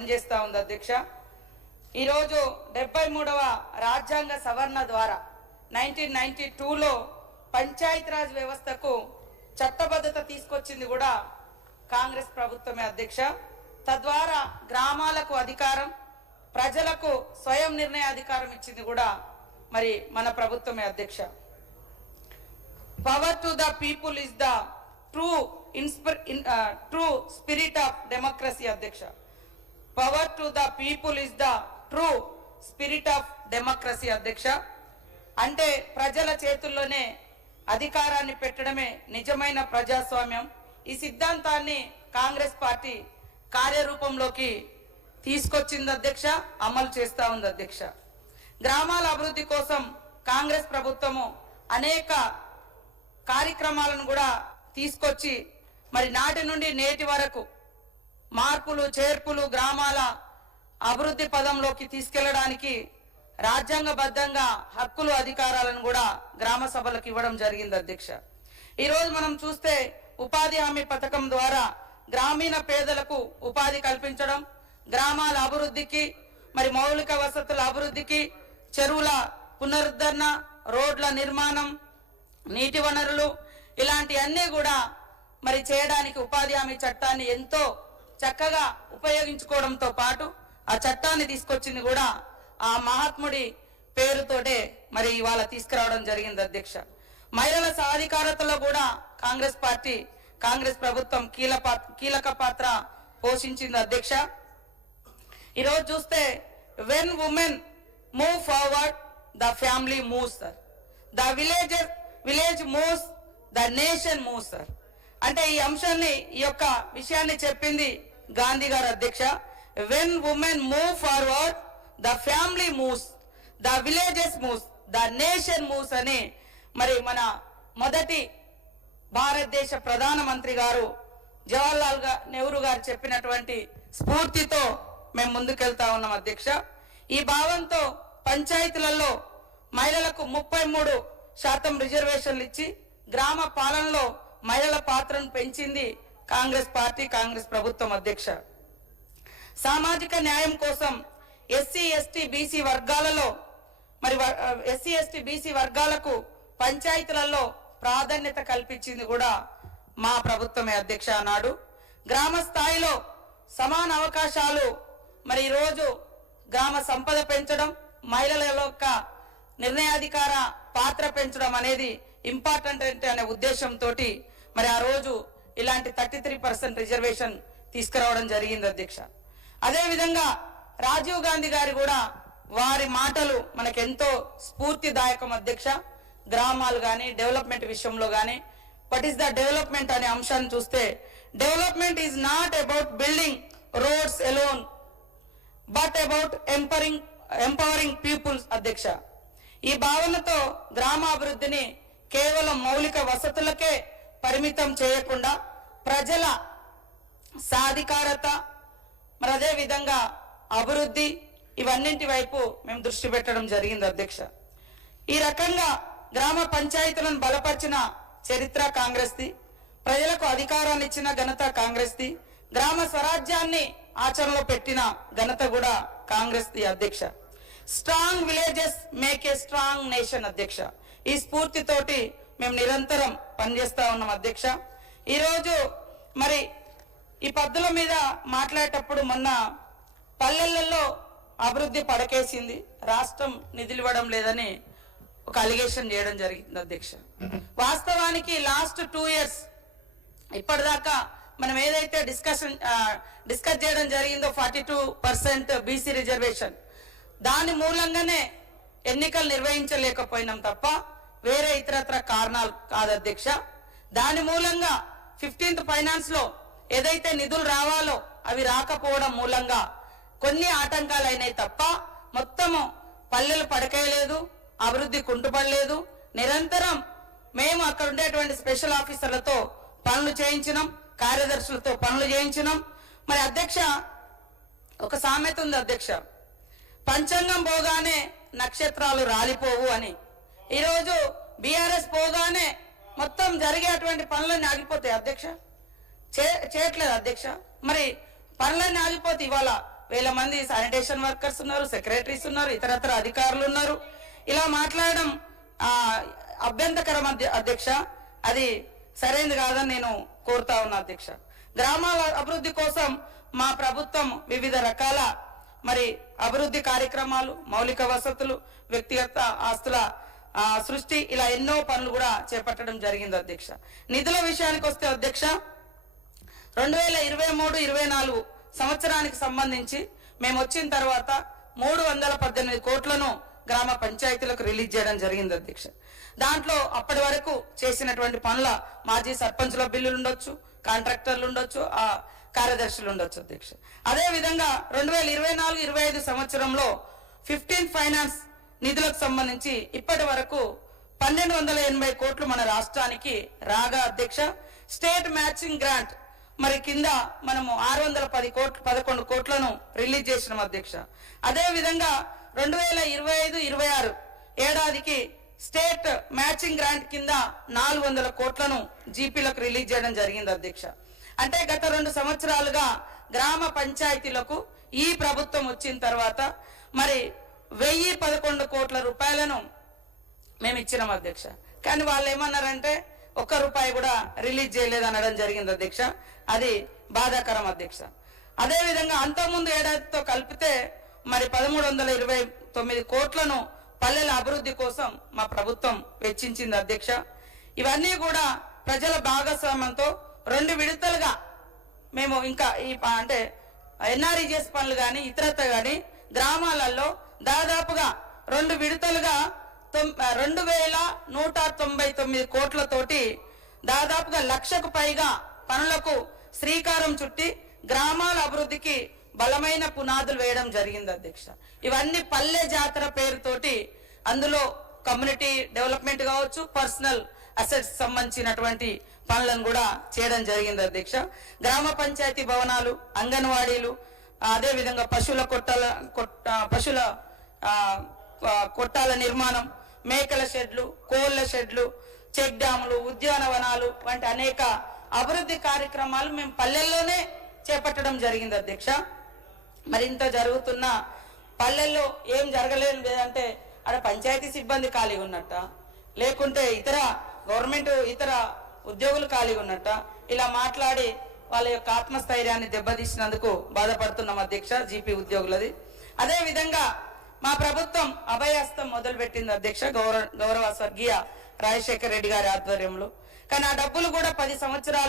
పనిచేస్తూ ఉంది అధ్యక్ష. ఈరోజు 73వ రాజ్యాంగ సవరణ ద్వారా 1992లో పంచాయతీరాజ్ వ్యవస్థకు చట్టబద్ధత తీసుకొచ్చింది కూడా కాంగ్రెస్ ప్రభుత్వమే అధ్యక్ష. తద్వారా గ్రామాలకు అధికారం, ప్రజలకు స్వయం నిర్ణయ అధికారం ఇచ్చింది కూడా మరి మన ప్రభుత్వమే అధ్యక్ష. Power to the people is the true spirit of democracy అధ్యక్ష. Power to the people is the true spirit of democracy అధ్యక్ష. అంటే ప్రజల చేతుల్లోనే అధికారాన్ని పెట్టడమే నిజమైన ప్రజాస్వామ్యం. ఈ సిద్ధాంతాన్ని కాంగ్రెస్ పార్టీ కార్యరూపంలోకి తీసుకొచ్చింది అధ్యక్ష, అమలు చేస్తూ ఉంది అధ్యక్ష. గ్రామాల అభివృద్ధి కోసం కాంగ్రెస్ ప్రభుత్వము అనేక కార్యక్రమాలను కూడా తీసుకొచ్చి మరి నాటి నుండి నేటి వరకు మార్పులు చేర్పులు గ్రామాల అభివృద్ధి పదంలోకి తీసుకెళ్లడానికి రాజ్యాంగబద్ధంగా హక్కులు అధికారాలను కూడా గ్రామ సభలకు ఇవ్వడం జరిగింది అధ్యక్ష. ఈరోజు మనం చూస్తే ఉపాధి హామీ పథకం ద్వారా గ్రామీణ పేదలకు ఉపాధి కల్పించడం, గ్రామాల అభివృద్ధికి మరి మౌలిక వసతుల అభివృద్ధికి, చెరువుల పునరుద్ధరణ, రోడ్ల నిర్మాణం, నీటి వనరులు ఇలాంటివన్నీ కూడా మరి చేయడానికి ఉపాధి హామీ చట్టాన్ని ఎంతో చక్కగా ఉపయోగించుకోవడంతో పాటు ఆ చట్టాన్ని తీసుకొచ్చింది కూడా ఆ మహాత్ముడి పేరుతోటే మరి ఇవాళ తీసుకురావడం జరిగింది అధ్యక్ష. మహిళల సాధికారతలో కూడా కాంగ్రెస్ ప్రభుత్వం కీలక పాత్ర పోషించింది అధ్యక్ష. ఈరోజు చూస్తే when women move forward the family moves sir, the village moves, the nation moves sir. అంటే ఈ అంశాన్ని ఈ యొక్క విషయాన్ని చెప్పింది గాంధీ గారు అధ్యక్ష. When women move forward the family moves, the villages moves, the nation moves అని మరి మన మొదటి భారతదేశ ప్రధానమంత్రి గారు జవహర్లాల్ నెహ్రూ గారు చెప్పినటువంటి స్ఫూర్తితో మేము ముందుకెళ్తా ఉన్నాం అధ్యక్ష. ఈ భావంతో పంచాయతీలలో మహిళలకు 33% రిజర్వేషన్లు ఇచ్చి గ్రామ పాలనలో మహిళల పాత్రను పెంచింది కాంగ్రెస్ పార్టీ, కాంగ్రెస్ ప్రభుత్వం అధ్యక్ష. సామాజిక న్యాయం కోసం ఎస్సీ ఎస్టీ బీసీ వర్గాలకు పంచాయతీలలో ప్రాధాన్యత కల్పించింది కూడా మా ప్రభుత్వమే అధ్యక్ష. నాడు గ్రామ స్థాయిలో సమాన అవకాశాలు మరి ఈరోజు గ్రామ సంపద పెంచడం, మహిళల యొక్క నిర్ణయాధికార పాత్ర పెంచడం అనేది ఇంపార్టెంట్ అనే ఉద్దేశంతో మరి ఆ రోజు ఇలాంటి 33% రిజర్వేషన్ తీసుకురావడం జరిగింది అధ్యక్ష. అదేవిధంగా రాజీవ్ గాంధీ గారి కూడా వారి మాటలు మనకెంతో స్ఫూర్తిదాయకం అధ్యక్ష. గ్రామాలు కానీ డెవలప్మెంట్ విషయంలో కానీ వాట్ ఈస్ ద డెవలప్మెంట్ అనే అంశాన్ని చూస్తే, development is not about building roads alone but about empowering peoples అధ్యక్ష. ఈ భావనతో గ్రామాభివృద్ధిని కేవలం మౌలిక వసతులకే పరిమితం చేయకుండా ప్రజల సాధికారత మరి అదే విధంగా అభివృద్ధి ఇవన్నింటి వైపు మేము దృష్టి పెట్టడం జరిగింది అధ్యక్ష. ఈ రకంగా గ్రామ పంచాయతీలను బలపరిచిన చరిత్ర కాంగ్రెస్ది, ప్రజలకు అధికారాన్ని ఇచ్చిన ఘనత కాంగ్రెస్ది, గ్రామ స్వరాజ్యాన్ని ఆచరణలో పెట్టిన ఘనత కూడా కాంగ్రెస్ది అధ్యక్ష. Strong villages make a strong nation అధ్యక్ష. ఈ స్ఫూర్తితోటి మేము నిరంతరం పనిచేస్తా ఉన్నాం అధ్యక్ష. ఈరోజు మరి ఈ పద్ధతుల మీద మాట్లాడేటప్పుడు మొన్న పల్లెలలో అభివృద్ధి పడకేసింది, రాష్ట్రం నిధులు ఇవ్వడం లేదని ఒక అలిగేషన్ చేయడం జరిగింది అధ్యక్ష. వాస్తవానికి లాస్ట్ 2 years ఇప్పటిదాకా మనం ఏదైతే డిస్కస్ చేయడం జరిగిందో 42% బీసీ రిజర్వేషన్, దాని మూలంగానే ఎన్నికలు నిర్వహించలేకపోయినాం తప్ప వేరే ఇతరత్ర కారణాలు కాదు అధ్యక్ష. దాని మూలంగా 15th ఫైనాన్స్ లో ఏదైతే నిధులు రావాలో అవి రాకపోవడం మూలంగా కొన్ని ఆటంకాలు అయినాయి తప్ప మొత్తము పల్లెలు పడకేయలేదు, అభివృద్ధి కుంటుపడలేదు. నిరంతరం మేము అక్కడ ఉండేటువంటి స్పెషల్ ఆఫీసర్లతో పనులు చేయించినాం, కార్యదర్శులతో పనులు చేయించినాం. మరి అధ్యక్ష ఒక సామెత ఉంది అధ్యక్ష, పంచాంగం పోగానే నక్షత్రాలు రాలిపోవు అని. ఈరోజు బీఆర్ఎస్ పోగానే మొత్తం జరిగేటువంటి పనులన్నీ ఆగిపోతాయి అధ్యక్ష, చేయట్లేదు అధ్యక్ష. మరి పనులన్నీ ఆగిపోతే ఇవాళ వేల మంది శానిటేషన్ వర్కర్స్ ఉన్నారు, సెక్రటరీస్ ఉన్నారు, ఇతరత్ర అధికారులు ఉన్నారు. ఇలా మాట్లాడడం అభ్యంతరకరం అధ్యక్ష. అది సరైనది కాదని నేను కోరుతా ఉన్నా అధ్యక్ష. గ్రామాల అభివృద్ధి కోసం మా ప్రభుత్వం వివిధ రకాల అభివృద్ధి కార్యక్రమాలు, మౌలిక వసతులు, వ్యక్తిగత ఆస్తుల సృష్టి, ఇలా ఎన్నో పనులు కూడా చేపట్టడం జరిగింది అధ్యక్ష. నిధుల విషయానికి వస్తే అధ్యక్ష, 2023-24 సంవత్సరానికి సంబంధించి మేము వచ్చిన తర్వాత 318 కోట్లను గ్రామ పంచాయతీలకు రిలీజ్ చేయడం జరిగింది అధ్యక్ష. దాంట్లో అప్పటి వరకు చేసినటువంటి పనుల మాజీ సర్పంచుల బిల్లులు ఉండొచ్చు, కాంట్రాక్టర్లు ఉండొచ్చు, కార్యదర్శులు ఉండొచ్చు అధ్యక్ష. అదే విధంగా 2024-25 సంవత్సరంలో 15 ఫైనాన్స్ నిధులకు సంబంధించి ఇప్పటి వరకు 1280 కోట్లు మన రాష్ట్రానికి రాగా అధ్యక్ష. స్టేట్ మ్యాచింగ్ గ్రాంట్ కింద మనము 611 కోట్లను రిలీజ్ చేసినాం అధ్యక్ష. అదే విధంగా 2025-26 ఏడాదికి స్టేట్ మ్యాచింగ్ గ్రాంట్ కింద 400 కోట్లను జీపీలకు రిలీజ్ చేయడం జరిగింది అధ్యక్ష. అంటే గత 2 సంవత్సరాలుగా గ్రామ పంచాయతీలకు ఈ ప్రభుత్వం వచ్చిన తర్వాత 1011 కోట్ల రూపాయలను మేము ఇచ్చినాం అధ్యక్ష. కానీ వాళ్ళు ఏమన్నారంటే ₹1 కూడా రిలీజ్ చేయలేదు అనడం జరిగింది అధ్యక్ష. అది బాధాకరం అధ్యక్ష. అదే విధంగా అంతకుముందు ఏడాదితో కలిపితే 1329 కోట్లను పల్లెల అభివృద్ధి కోసం మా ప్రభుత్వం వెచ్చించింది అధ్యక్ష. ఇవన్నీ కూడా ప్రజల భాగస్వామ్యంతో 2 విడతలుగా మేము ఇంకా అంటే ఎన్ఆర్ఈజీఎస్ పనులు కానీ ఇతరత్ర కానీ గ్రామాలలో దాదాపుగా 2 విడతలుగా 2199 కోట్లతోటి దాదాపుగా 1,00,000కు పైగా పనులకు శ్రీకారం చుట్టి గ్రామాల అభివృద్ధికి బలమైన పునాదులు వేయడం జరిగింది అధ్యక్ష. ఇవన్నీ పల్లె జాతర పేరుతోటి అందులో కమ్యూనిటీ డెవలప్మెంట్ కావచ్చు, పర్సనల్ అసెట్స్ సంబంధించినటువంటి పనులను కూడా చేయడం జరిగింది అధ్యక్ష. గ్రామ పంచాయతీ భవనాలు, అంగన్వాడీలు, అదే విధంగా పశువుల కొట్టాల నిర్మాణం, మేకల షెడ్లు, కోళ్ల షెడ్లు, చెక్ డ్యాములు, ఉద్యానవనాలు వంటి అనేక అభివృద్ధి కార్యక్రమాలు మేము పల్లెల్లోనే చేపట్టడం జరిగింది అధ్యక్ష. ఇంత జరుగుతున్న పల్లెల్లో ఏం జరగలేదు లేదంటే అక్కడ పంచాయతీ సిబ్బంది ఖాళీగా ఉన్నట్ట, లేకుంటే ఇతర గవర్నమెంట్ ఇతర ఉద్యోగులు ఖాళీగా ఉన్నట్ట, ఇలా మాట్లాడి వాళ్ళ యొక్క ఆత్మస్థైర్యాన్ని దెబ్బతీసినందుకు బాధపడుతున్నాం అధ్యక్ష, జీపీ ఉద్యోగులది. అదే విధంగా మా ప్రభుత్వం అభయహస్తం మొదలు పెట్టింది అధ్యక్ష, గౌరవ స్వర్గీయ రాజశేఖర రెడ్డి గారి ఆధ్వర్యంలో. కానీ ఆ డబ్బులు కూడా 10 సంవత్సరాలు